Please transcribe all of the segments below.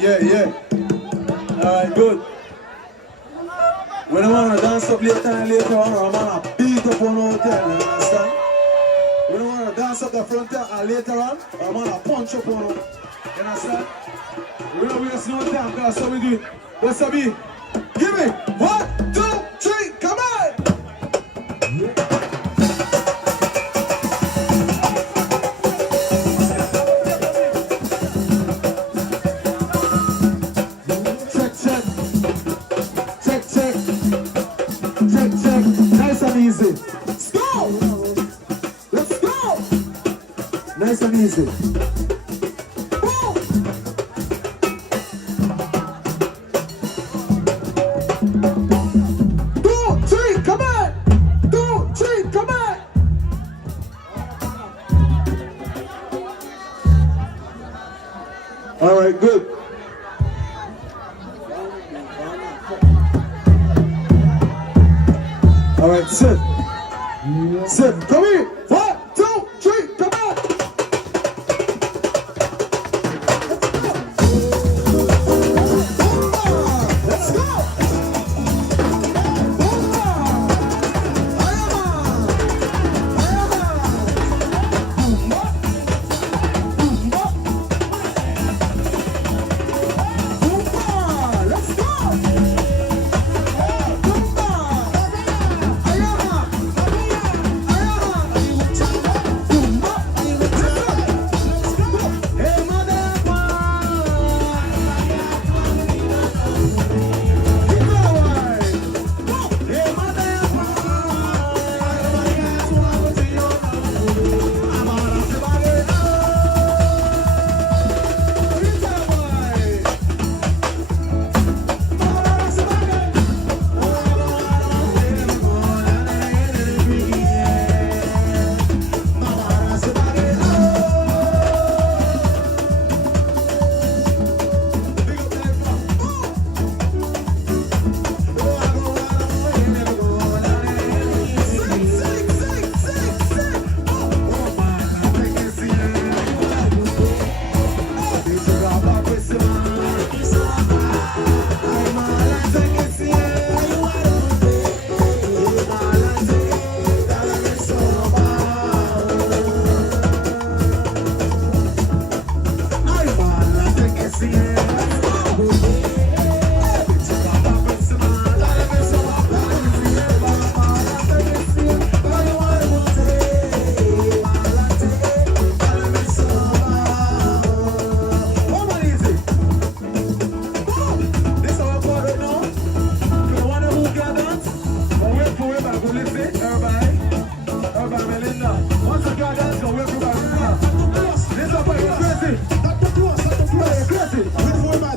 Yeah. Alright, good. We don't want to dance up later and later on, or I'm going to beat up one hotel, you understand? We don't want to dance up the front and later on, or I'm going to punch up one, you understand? We don't waste no time, because that's how we do it. What's up, B? Give me 1, 2, 3, come on! Check. Nice and easy. Let's go! Let's go! Nice and easy. Boom! 2, 3, come on! 2, 3, come on! All right, good. All right, sit. Come here. 1, 2, 3, come on. Let's go. Wait for my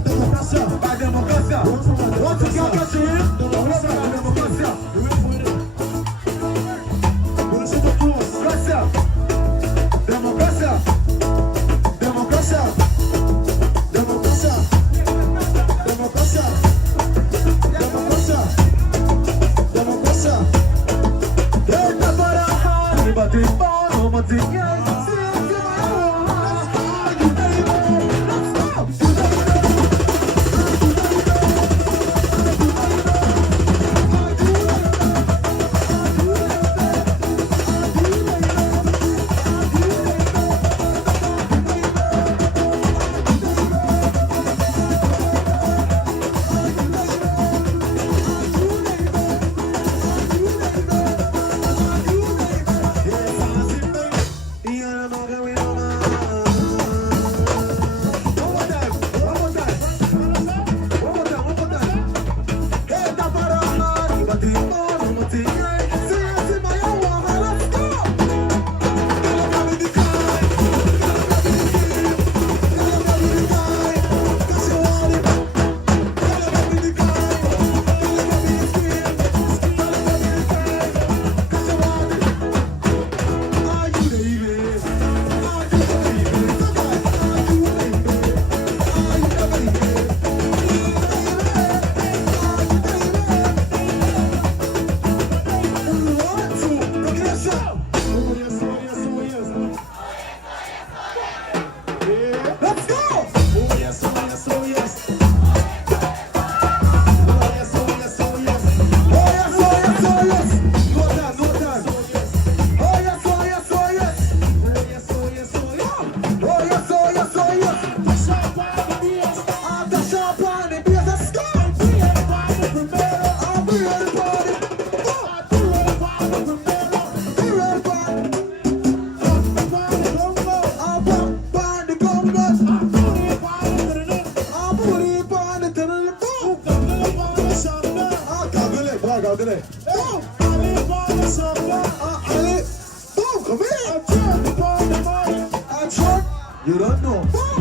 today. Boom! Ali, boom, come here! I'm short. You don't know. Boom!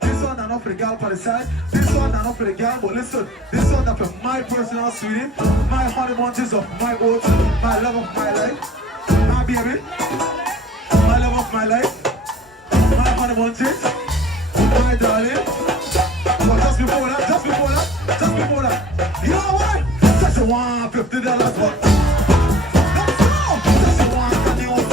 This one not for the gal on the side. This one not for the gal, but listen, this one not for my personal sweetie, my honey bunches of my oats, my love of my life, my baby, my love of my life, my honey bunches, my darling. But just before that, you know what? Such a $150 but let's go! Such a $150 but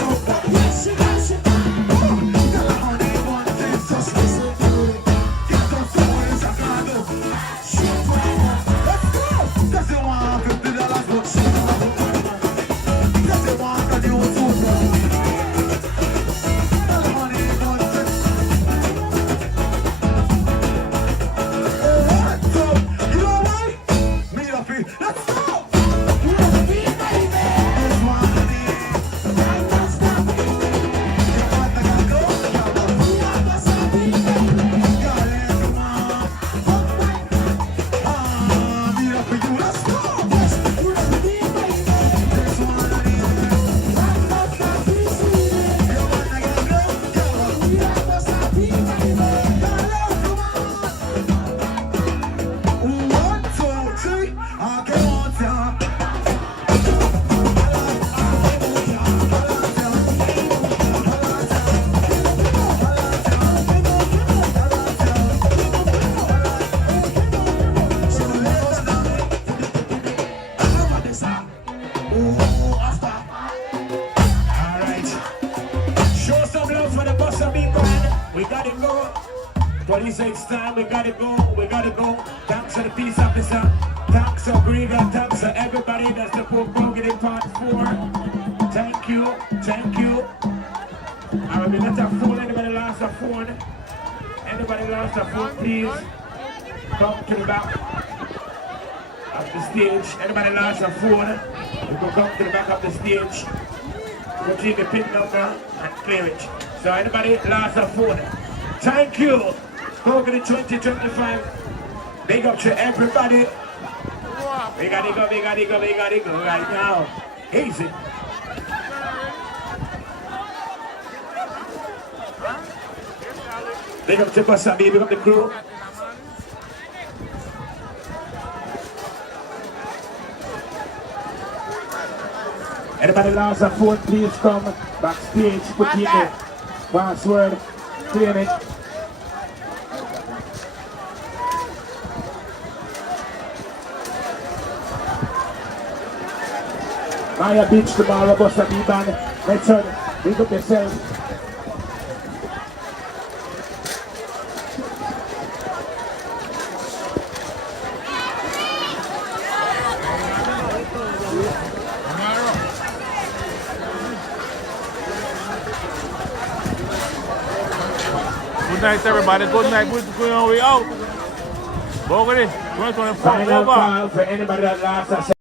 time, we gotta go. Thanks to the peace officer, thanks to Grega, thanks to everybody that's support Brogan in part 4. Thank you. Alright, we got a phone. Anybody lost a phone? Please come to the back of the stage. Anybody lost a phone? You can come to the back of the stage. Retrieve the pin number and clear it. So anybody lost a phone? Thank you. Go to the 2025. Big up to everybody. We gotta go right now. Easy. Big up to Basabi, big up the crew. Anybody lost a phone, please come backstage, put in the password, clear it. Maya Beach tomorrow, Bossa B band. Let's big up yourself. Good night, everybody. Good night. We're going on way out. Bogey, 2024. Final call for anybody that lost a